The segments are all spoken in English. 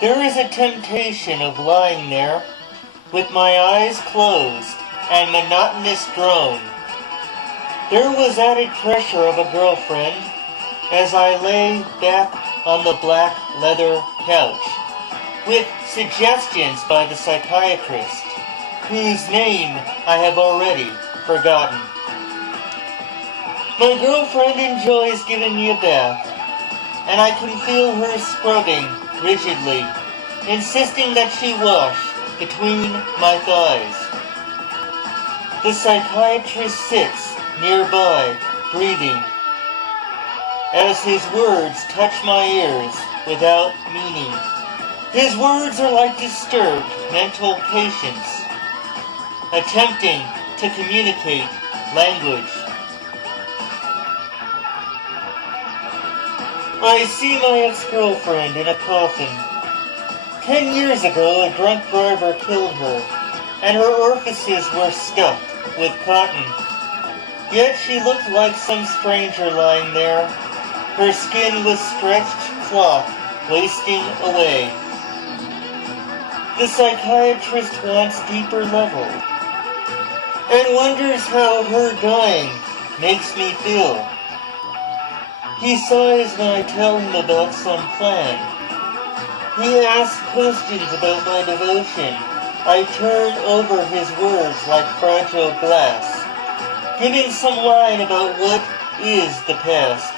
There is a temptation of lying there, with my eyes closed and monotonous drone. There was added pressure of a girlfriend as I lay back on the black leather couch, with suggestions by the psychiatrist, whose name I have already forgotten. My girlfriend enjoys giving me a bath, and I can feel her scrubbing rigidly, insisting that she wash between my thighs. The psychiatrist sits nearby, breathing, as his words touch my ears without meaning. His words are like disturbed mental patients, attempting to communicate language. I see my ex-girlfriend in a coffin. 10 years ago, a drunk driver killed her, and her orifices were stuffed with cotton. Yet she looked like some stranger lying there. Her skin was stretched cloth, wasting away. The psychiatrist wants deeper level, and wonders how her dying makes me feel. He sighs when I tell him about some plan. He asks questions about my devotion. I turn over his words like fragile glass, giving some line about what is the past.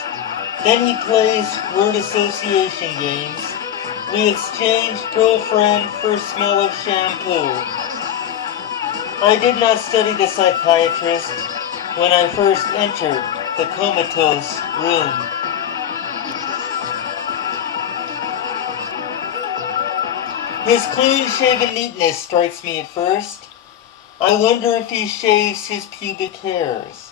Then he plays word association games. We exchange girlfriend for smell of shampoo. I did not study the psychiatrist when I first entered the comatose room. His clean-shaven neatness strikes me at first. I wonder if he shaves his pubic hairs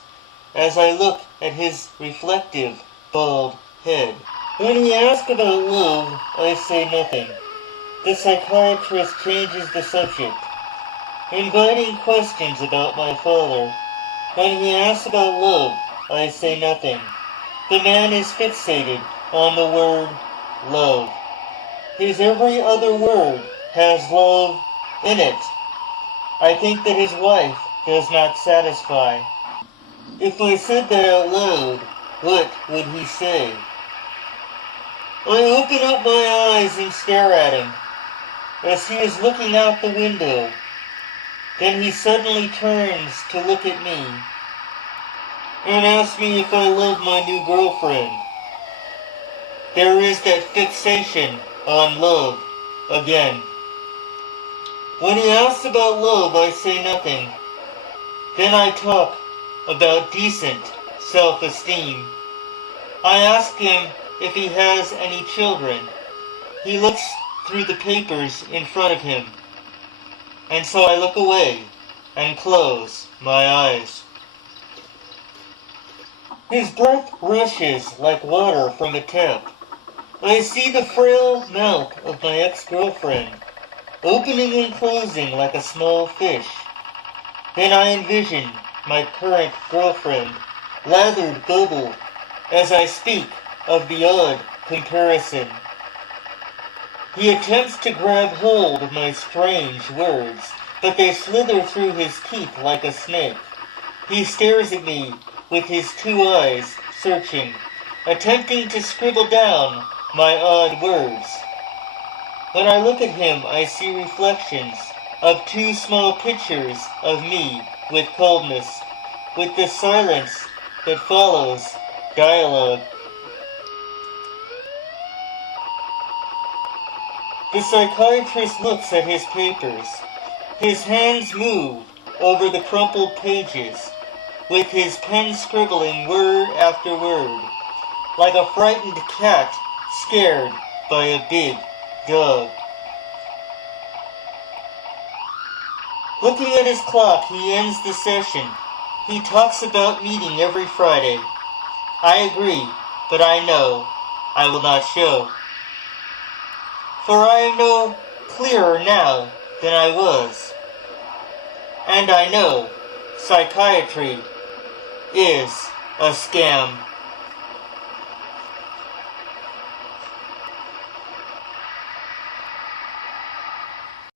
as I look at his reflective, bald head. When he asks about love, I say nothing. The psychiatrist changes the subject, inviting questions about my father. When he asks about love, I say nothing. The man is fixated on the word love. His every other word has love in it. I think that his wife does not satisfy. If I said that out loud, what would he say? I open up my eyes and stare at him, as he is looking out the window. Then he suddenly turns to look at me, and asks me if I love my new girlfriend. There is that fixation on love again. When he asks about love, I say nothing. Then I talk about decent self-esteem. I ask him if he has any children. He looks through the papers in front of him, and so I look away and close my eyes. His breath rushes like water from a tap. I see the frail mouth of my ex-girlfriend, opening and closing like a small fish. Then I envision my current girlfriend, lathered bubble, as I speak of the odd comparison. He attempts to grab hold of my strange words, but they slither through his teeth like a snake. He stares at me with his two eyes searching, attempting to scribble down my odd words. When I look at him, I see reflections of two small pictures of me with coldness, with the silence that follows dialogue. The psychiatrist looks at his papers. His hands move over the crumpled pages, with his pen scribbling word after word, like a frightened cat scared by a big dog. Looking at his clock, he ends the session. He talks about meeting every Friday. I agree, but I know I will not show. For I am no clearer now than I was. And I know psychiatry is a scam.